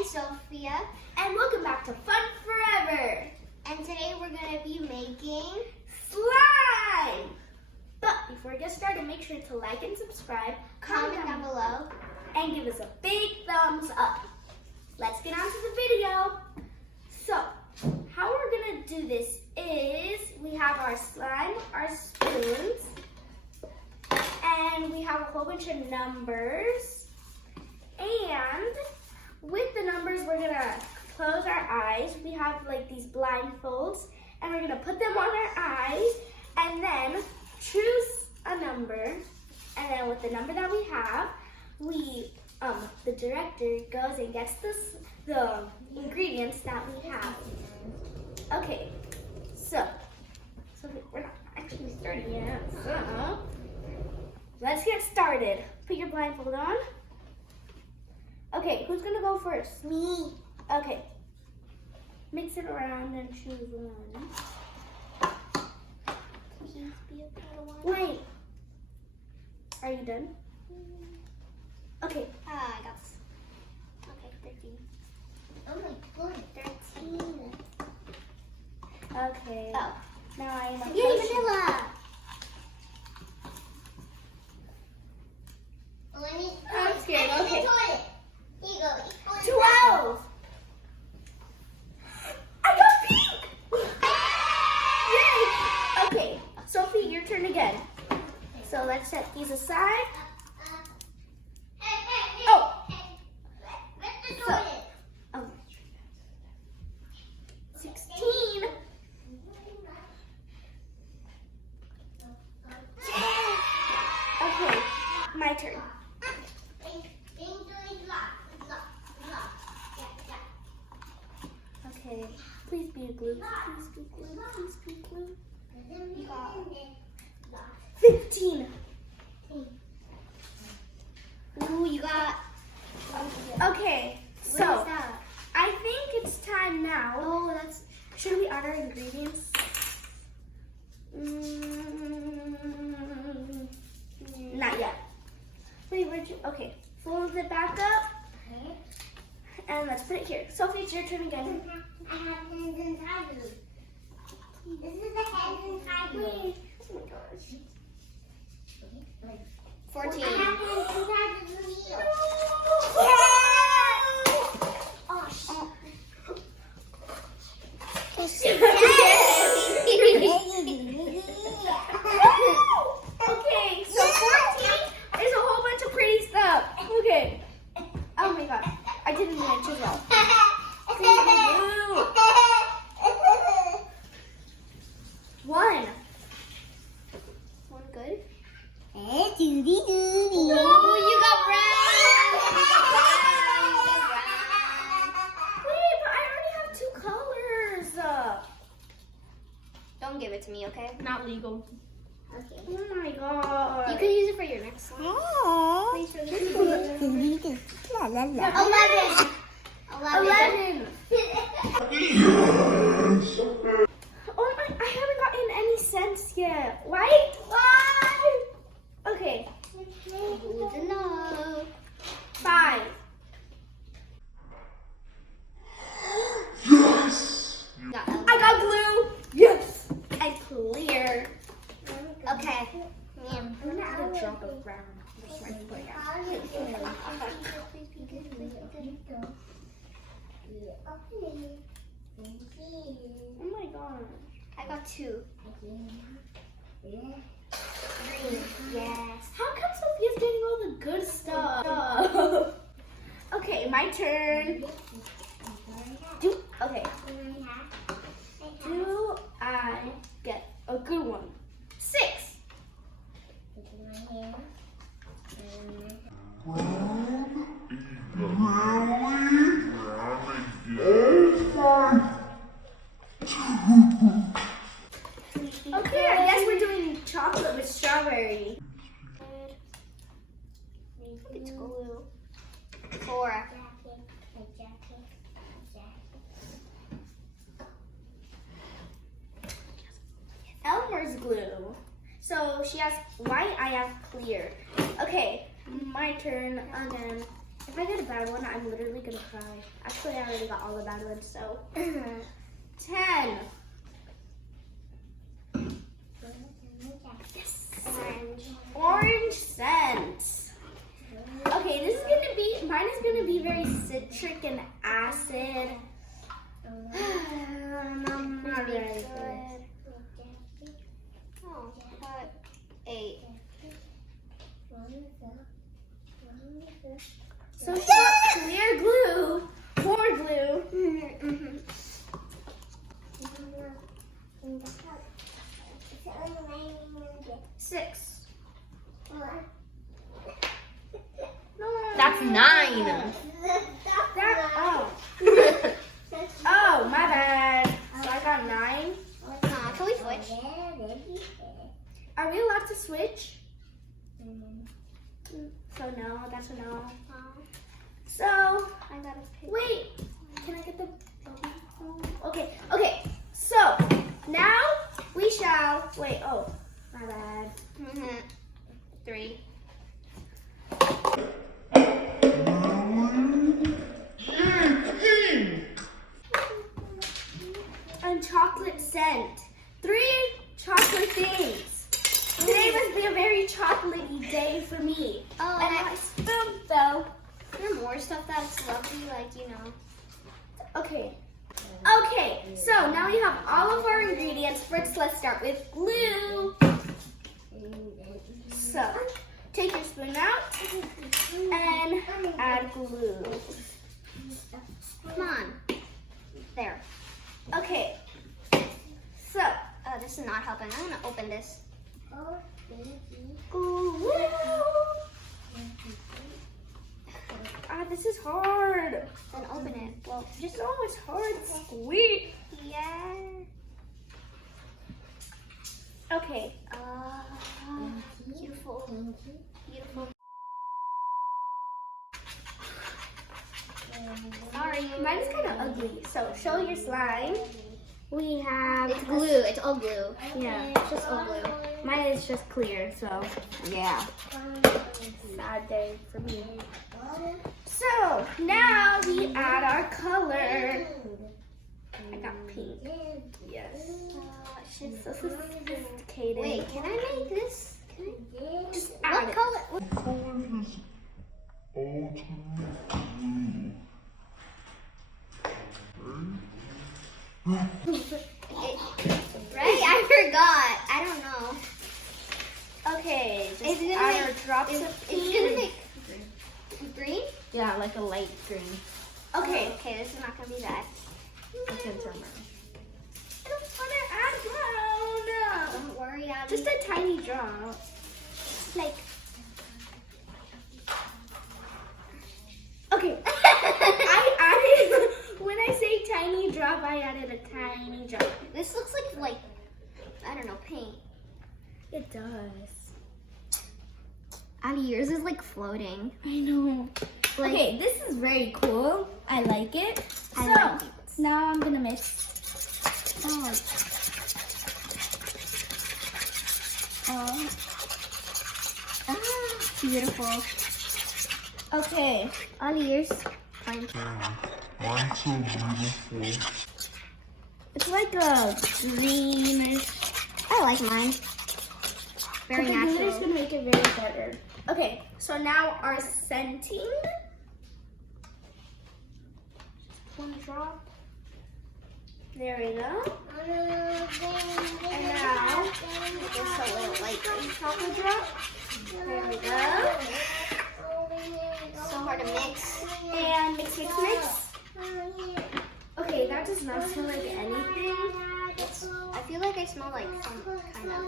and Sophia, and welcome back to Fun Forever. and today we're going to be making Slime! But before we get started, make sure to like and subscribe, comment down below. and give us a big thumbs up. Let's get on to the video. So, how we're going to do this is we have our slime, our spoons, and we have a whole bunch of numbers. And with the numbers, we're going to close our eyes. We have like these blindfolds, and we're going to put them on our eyes and then choose a number. And then with the number that we have, the director goes and gets the ingredients that we have. Okay, so we're not actually starting yet, so let's get started. Put your blindfold on. Okay, who's gonna go first? Me. Okay, mix it around and choose one. Please be a better one. Wait, are you done? Okay. I got this. Okay, 13. Oh my god, 13. Okay. Oh. Now I am a Yay, vanilla. I'm scared. Okay. Here you go. 12. I got pink. Yay. Okay, Sophie, your turn again. So let's set these aside. Oh. So, 16. Okay, my turn. Okay, please be glue. Please be glue. Please be glue. 15. Ooh, you got. Okay, What so is that? I think it's time now. Oh, that's. Should we add our ingredients? Not yet. Wait, where'd you? Okay, fold it back up Okay. and let's put it here. Sophie, it's your turn again. I have hands inside of it. This is the hands inside of it. Wait. Oh my gosh. 14. I have hands inside of the wheel. Oh, shit. Okay, so 14 is a whole bunch of pretty stuff. Okay. Oh my god. I didn't mean it too well. One. One good? No, you got brown. Wait, but I already have two colors. Don't give it to me, okay? Not legal. Okay. Oh my god. You can use it for your next one. Please show this to me. 11. 11. Oh my, I haven't gotten any cents yet. Why? Okay. Good enough. 5. I got blue. Yes. And clear. Okay. I'm gonna add a drop of brown. Oh my god. I got 2. Green. Yes. How come Sophia's getting all the good stuff? Okay, my turn. Okay. Do I get a good one? 6. Okay, I guess we're doing chocolate with strawberry. It's glue. 4. Elmer's glue. So she has white, I have clear. Okay, my turn again. If I get a bad one, I'm literally gonna cry. Actually, I already got all the bad ones, so. 10. Yes. Orange scent. Okay, this is gonna be, mine is gonna be very citric and acid. Not very good. Oh, but 8. So she got clear glue, more glue. 6. That's 9. Oh, my bad. So I got 9. Can we switch? Are we allowed to switch? So no, that's a no. So, I gotta pick. wait, can I get the, okay, so now we shall, wait, oh, my bad. 3. And chocolate scent. 3 chocolate things. Today must be a very chocolatey day for me. Oh, And my spoon fell. There more stuff that's lovely, like, you know. Okay. Okay, so now we have all of our ingredients. First, let's start with glue. So, take your spoon out and add glue. Come on. There. Okay, so Oh, this is not helping. I'm gonna open this. glue. Ah, this is hard. Then open it. Well, Just know it's hard. Sweet. yeah. Okay. Beautiful. Beautiful. Sorry. Mine's kind of ugly. So show your slime. We have. It's glue. It's all glue. Yeah. It's just all glue. Mine is just clear. So Yeah. sad day for me. So now we add our color. I got pink. Yes. She's so sophisticated. Wait, can I make this? Can I? Just add What it. color? Right? I forgot. I don't know. Okay. Just Is it gonna add our make- drops Is of it gonna pink. make green? Yeah, like a light green. Okay. Okay, this is not gonna be bad. It's in summer. I don't want to add brown. Don't worry, Abby. Just a tiny drop. like. Okay. I added, when I say tiny drop, I added a tiny drop. This looks like I don't know, paint. It does. Abby, yours is like floating. I know. Like, Okay, this is very cool. I like it. I So, like it. now I'm gonna mix. Oh. Beautiful. Okay. Abby, yours. Mine's so beautiful. It's like a greenish. I like mine. Very Okay, glitter's natural. gonna make it very harder. Okay, so now our scenting. One drop. There we go. And now, Just a little like chocolate drop. There we go. so hard to mix. And mix, mix, mix. Okay, that does not smell like anything. I feel like I smell like some kind of.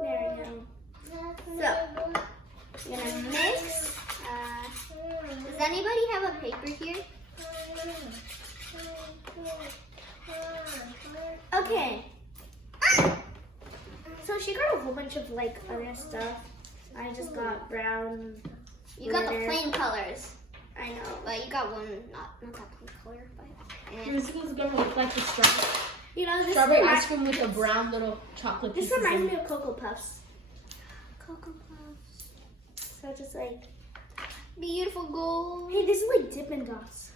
There we go. So, I'm gonna mix. Does anybody have a paper here? Okay. So she got a whole bunch of like other stuff. I just got brown. You got the glitter. plain colors, I know. but you got one not that plain color, but and This is gonna look like the strawberry, You know, this strawberry reminds, ice cream with a brown little chocolate this pieces reminds in me it. of Cocoa Puffs. Cocoa Puffs. So just like Beautiful gold. Hey, this is like Dippin' Dots.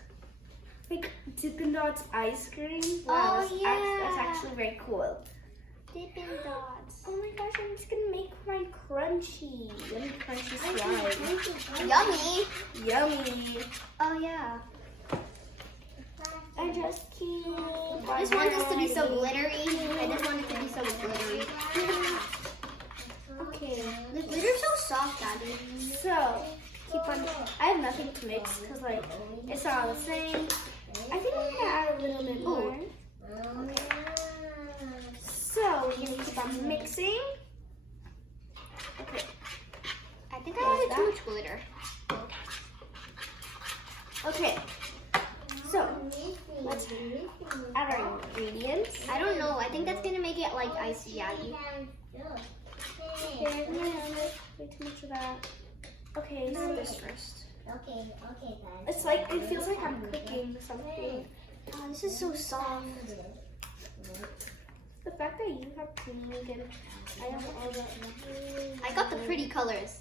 Like Dippin' Dots ice cream. Wow, Oh, yeah. That's actually very cool. Dippin' Dots. Oh my gosh, I'm just gonna make mine crunchy. Yummy crunchy slime. Yummy. Yummy. Oh yeah. I just keep. I just want this to be so glittery. I just want it to be so glittery. Okay. The glitter's so soft, Daddy. So keep on. I have nothing to mix because like it's all the same. I think I'm gonna add a little bit more. So we're gonna keep on mixing. Okay. I think I added too much glitter. Okay. So let's add our ingredients. I don't know. I think that's gonna make it like icy, Daddy. Okay, way too much of that. Okay, so this first. Okay, then. It's like it feels like I'm cooking something. Oh, this is so soft. The fact that you have pink and I have all that. I got the pretty colors.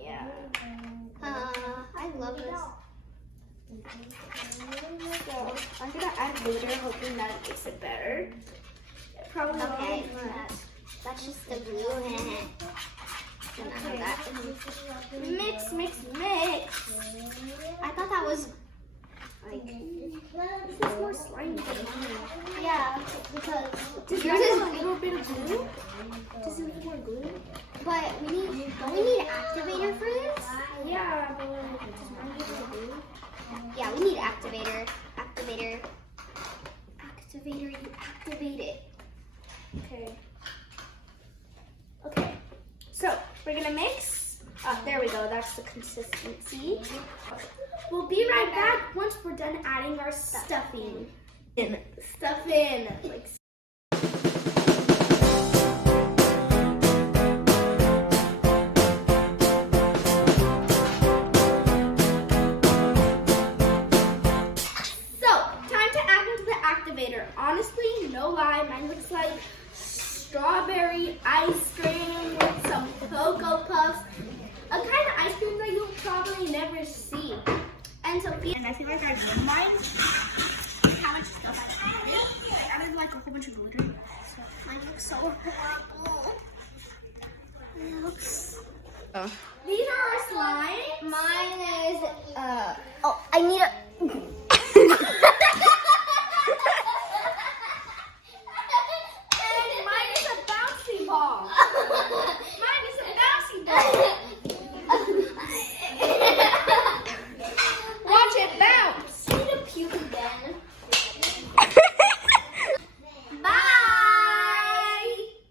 Yeah. I love this. So I'm gonna add glitter, hoping that makes it better. It probably Okay, won't. that's just the glue. None of that. Mix, mix, mix. I thought that was like, This is more slimy than mine. yeah, because Does yours yours is, have a little bit of glue? Does it need more glue? but don't we need an activator for this? Yeah, but like, does mine need more glue? Yeah, we need activator. Activator. You activate it. Okay. Okay. So we're gonna mix. There we go. That's the consistency. We'll be right back once we're done adding our stuffing. Stuff in. Like. So time to add into the activator. Honestly, no lie, mine looks like strawberry ice cream with some Cocoa Puffs. A kind of ice cream that you'll probably never see. And Sophia, and I feel like I love mine. How much stuff I added. I added like a whole bunch of glitter. So mine looks so horrible. It looks... Oh. These are our slimes. Mine is, oh, I need a,